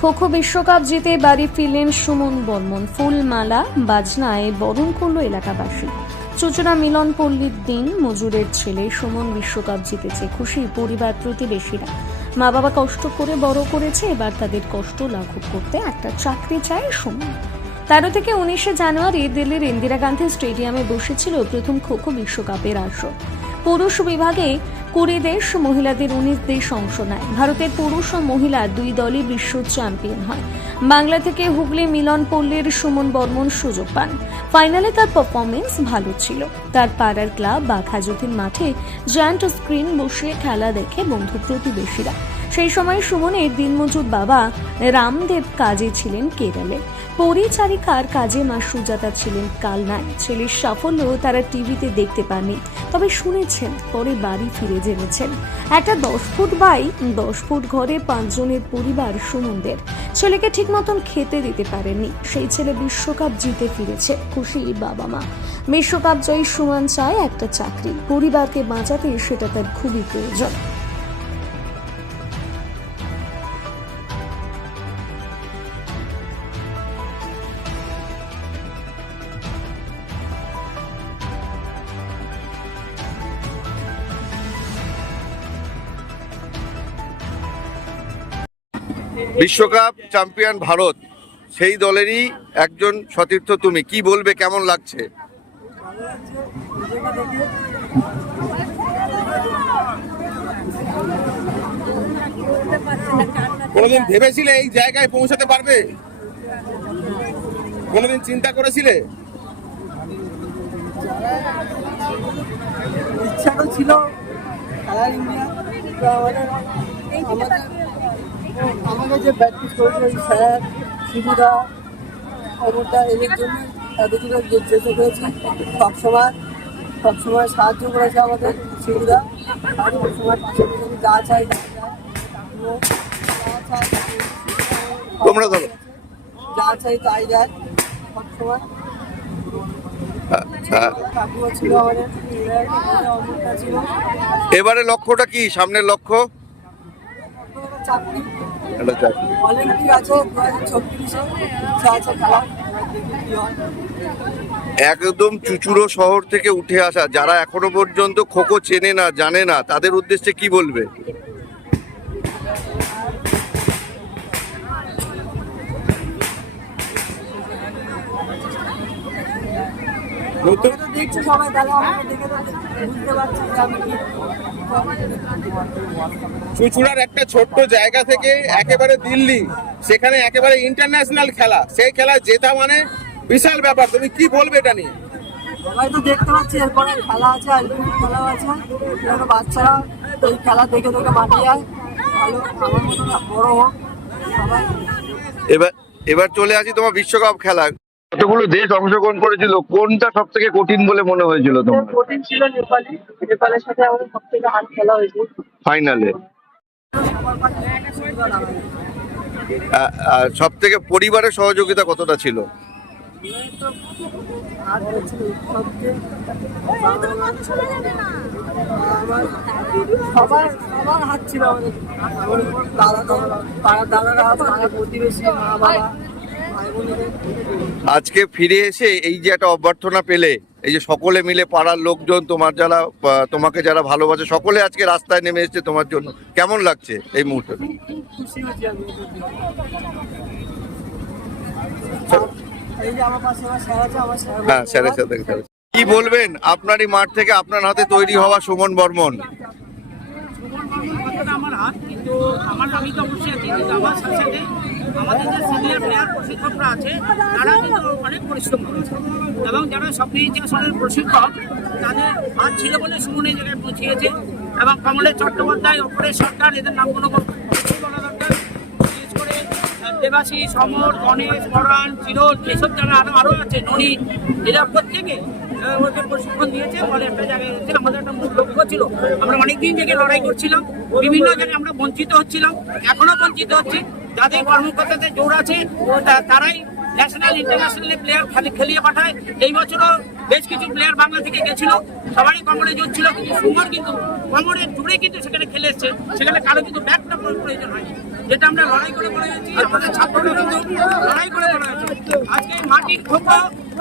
খোখো বিশ্বকাপ জিতে বাড়ি ফিরলেন সুমন বর্মন। ফুলমালা, বাজনায় বরণ করল এলাকাবাসী। চুচুড়া মিলন পল্লীর দিন, মজুরের ছেলে সুমন বিশ্বকাপ জিতেছে। খুশি পরিবার প্রতিবেশীরা। মা বাবা কষ্ট করে বড় করেছে, এবার তাদের কষ্ট লাঘব করতে একটা চাকরি চায় সুমন। তেরো থেকে উনিশে জানুয়ারি দিল্লির ইন্দিরা গান্ধী স্টেডিয়ামে বসেছিল প্রথম খোখো বিশ্বকাপের আসর। পুরুষ বিভাগে কুড়ি দেশ মহিলাদের উনিশ দেশ অংশ নেয়। ভারতের পুরুষ ও মহিলা দুই দলই বিশ্ব চ্যাম্পিয়ন হয়। বাংলা থেকে হুগলি মিলন পল্লীর সুমন বর্মন সুযোগ পান। ফাইনালে তার পারফরমেন্স ভালো ছিল। তার পাড়ার ক্লাব বা খাজুতির মাঠে জায়ান্ট স্ক্রিন বসিয়ে খেলা দেখে বন্ধু প্রতিবেশীরা। সেই সময় সুমনের দিনমজুর বাবা রামদেব কাজে ছিলেন কেরলে। পরিচারিকার কাজে মা সুজাতা ছিলেন কালনায়। ছেলের সাফল্য তারা টিভিতে দেখতে পাননি, তবে শুনেছেন, পরে বাড়ি ফিরে জেনেছেন। একটা দশ ফুট বাই, দশ ফুট ঘরে পাঁচজনের পরিবার সুমনদের। ছেলেকে ঠিক মতন খেতে দিতে পারেননি, সেই ছেলে বিশ্বকাপ জিতে ফিরেছে, খুশি বাবা মা। বিশ্বকাপ জয়ী সুমান চায় একটা চাকরি, পরিবারকে বাঁচাতে সেটা তার খুবই প্রয়োজন। বিশ্বকাপ চ্যাম্পিয়ন ভারত সেই দলেরই একজন সতীর্থ তুমি। কি বলবে কেমন লাগছে? কোনোদিন ভেবেছিলে এই জায়গায় পৌঁছাতে পারবে? কোনোদিন চিন্তা করেছিলে? ইচ্ছা তো ছিল খেলার ইন্ডিয়া। আমাদের যে প্র্যাকটিস করেছে ওই স্যার শিবুদা অমরদা এদের জন্য এতটুকু যেতে পেরেছি সবসময় সবসময় সাহায্য করেছে আমাদের শিবুদা আর সবসময় পাশে যা চাই তোমরা ধরো যা চাই তাই দেয়। সবসময়। আচ্ছা। এবারে লক্ষ্যটা কি? সামনের লক্ষ্য? চাকরি। চাকরি। একদম চুচুড়ো শহর থেকে উঠে আসা, যারা এখনও পর্যন্ত খোকো চেনে না, জানে না, তাদের উদ্দেশ্যে কি বলবে নতুন দেখছে সবাই? তাহলে আমাকে দেখে বুঝতে পারছি যে আমি কি চুচুড়ার একটা ছোট্ট জায়গা থেকে একেবারে দিল্লি সেখানে একেবারে ইন্টারন্যাশনাল খেলা। সেই খেলায় জেতা মানে বিশাল ব্যাপার। তুমি কি বলবে এটা নিয়ে? সবাই তো দেখতে পাচ্ছি এরপরে খেলা আছে খেলাও বাচ্চারা এই খেলা দেখে দেখে মাঠে যায় ভালো আমার মতো বড় হোক সবাই এবার এবার চলে আসি তোমার বিশ্বকাপ খেলা কতগুলো দেশ অংশগ্রহণ করেছিল? কোনটা সব থেকে কঠিন বলে মনে হয়েছিল তোমার? কঠিন ছিল নেপালি। নেপালের সাথে আমাদের সব থেকে হাত খেলা হয়েছে ফাইনালে। সব থেকে পরিবারের সহযোগিতা কতটা ছিল? হাত হয়েছিল সবচেয়ে আমার সবার সবার হাত ছিল আমাদের। দাদা দাদারা প্রতিবেশী মা বাবা আজকে ফিরে এসে এই যে একটা অভ্যর্থনা পেলে, এই যে সকলে মিলে পাড়ার লোকজন তোমার যারা তোমাকে যারা ভালোবাসে, সকলে আজকে রাস্তায় নেমে এসেছে তোমার জন্য। কেমন লাগছে এই মুহূর্তে? হ্যাঁ কি বলবেন? আপনারই মাঠ থেকে আপনার হাতে তৈরি হওয়া সুমন বর্মন। আমার হাত কিন্তু আমার আমি তো অবশ্যই সাথে আমাদের যে সিনিয়র প্লেয়ার প্রশিক্ষকরা আছে, তারা কিন্তু অনেক পরিশ্রম করেছে। এবং যারা সক্রিয় আসনের প্রশিক্ষক, তাদের হাত ছিল বলে সুমন এই জায়গায় পৌঁছিয়েছে। এবং কমলেশ চট্টোপাধ্যায়, অপরেশ সরকার, এদের নাম কোনো দরকার। বিশেষ করে দেবাশী, সমর, গণেশ পরাণ চিরল এসব যারা আরও আরও আছে, ননী, এরা প্রত্যেকে ওদের প্রশিক্ষণ দিয়েছে। ফলে একটা জায়গায় এসেছে আমাদের একটা মূল লক্ষ্য ছিল। আমরা অনেকদিন থেকে লড়াই করছিলাম। বিভিন্ন জায়গায় আমরা বঞ্চিত হচ্ছিলাম। এখনও বঞ্চিত হচ্ছি। যাদের কর্মকর্তাদের জোর আছে তারাই ন্যাশনাল ইন্টারন্যাশনাল প্লেয়ার খালি, খেলিয়ে পাঠায়। এই বছরও বেশ কিছু প্লেয়ার বাংলা থেকে গেছিল। সবারই কমরে জোর ছিল, কিন্তু সুমন কিন্তু কমরে জুড়ে কিন্তু সেখানে খেলে এসছে। সেখানে কারও কিন্তু ব্যাকটা প্রয়োজন হয়নি। যেটা আমরা লড়াই করে বলে গেছি আমাদের ছাত্ররা কিন্তু লড়াই করে বলে গেছে আজকে মাটির খোপো,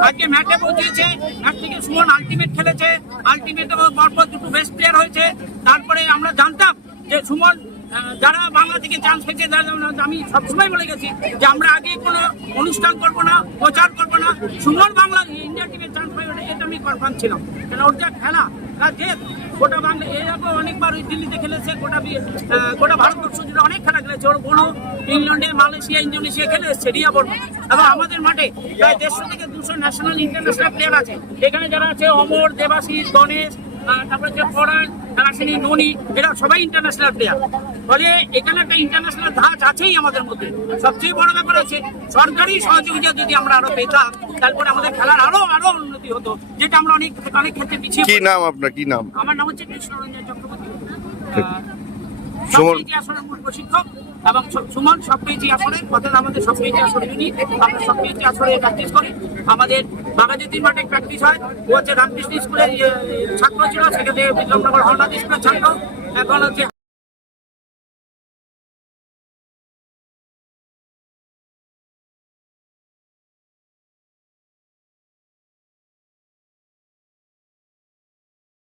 আজকে ম্যাটে পৌঁছেছে। ম্যাচ থেকে সুমন আলটিমেট খেলেছে। আলটিমেট পরপর দুটো বেস্ট প্লেয়ার হয়েছে। তারপরে আমরা জানতাম যে সুমন যারা বাংলা থেকে চান্স পেয়েছে আমি সবসময় বলে গেছি যে আমরা আগে কোনো অনুষ্ঠান করব না, প্রচার করব না। সুন্দর বাংলা ইন্ডিয়া টিমের চান্স পাই এটা আমি কনফার্ম ছিলাম। কেন ওর যা খেলা, তার যে গোটা বাংলা এরকম অনেকবার ওই দিল্লিতে খেলেছে, গোটা গোটা ভারতবর্ষ জুড়ে অনেক খেলা খেলেছে। ওর কোনো ইংল্যান্ডে মালয়েশিয়া, ইন্দোনেশিয়া খেলে এসছে রিয়া বর্মা এবং আমাদের মাঠে প্রায় দেড়শো থেকে দুশো ন্যাশনাল ইন্টারন্যাশনাল প্লেয়ার আছে। এখানে যারা আছে, অমর, দেবাশিস, গণেশ তারপরে যে পরাণ রাশিনী ননি এরা সবাই ইন্টারন্যাশনাল প্লেয়ার ফলে এখানে একটা ইন্টারন্যাশনাল ধাঁচ আছেই আমাদের মধ্যে। সবচেয়ে বড় ব্যাপার হচ্ছে সরকারি সহযোগিতা যদি আমরা আরও পেতাম তারপরে আমাদের খেলার আরও আরও উন্নতি হতো যেটা আমরা অনেক অনেক ক্ষেত্রে পিছিয়ে কি নাম আপনার? কি নাম? আমার নাম হচ্ছে কৃষ্ণরঞ্জন চক্রবর্তী। সুমন- মূল প্রশিক্ষক এবং সুমন সবকেজি আসনের অর্থাৎ আমাদের সবকেজি আসর ইউনিট আমরা সবকেজি আসরে প্র্যাকটিস করি আমাদের বাগাজ্যোতির মাঠে প্র্যাকটিস হয়। ও হচ্ছে রামকৃষ্ণ স্কুলের ছাত্র ছিল, সেখানে বিক্রমনগর হলনাথ স্কুলের ছাত্র। এখন হচ্ছে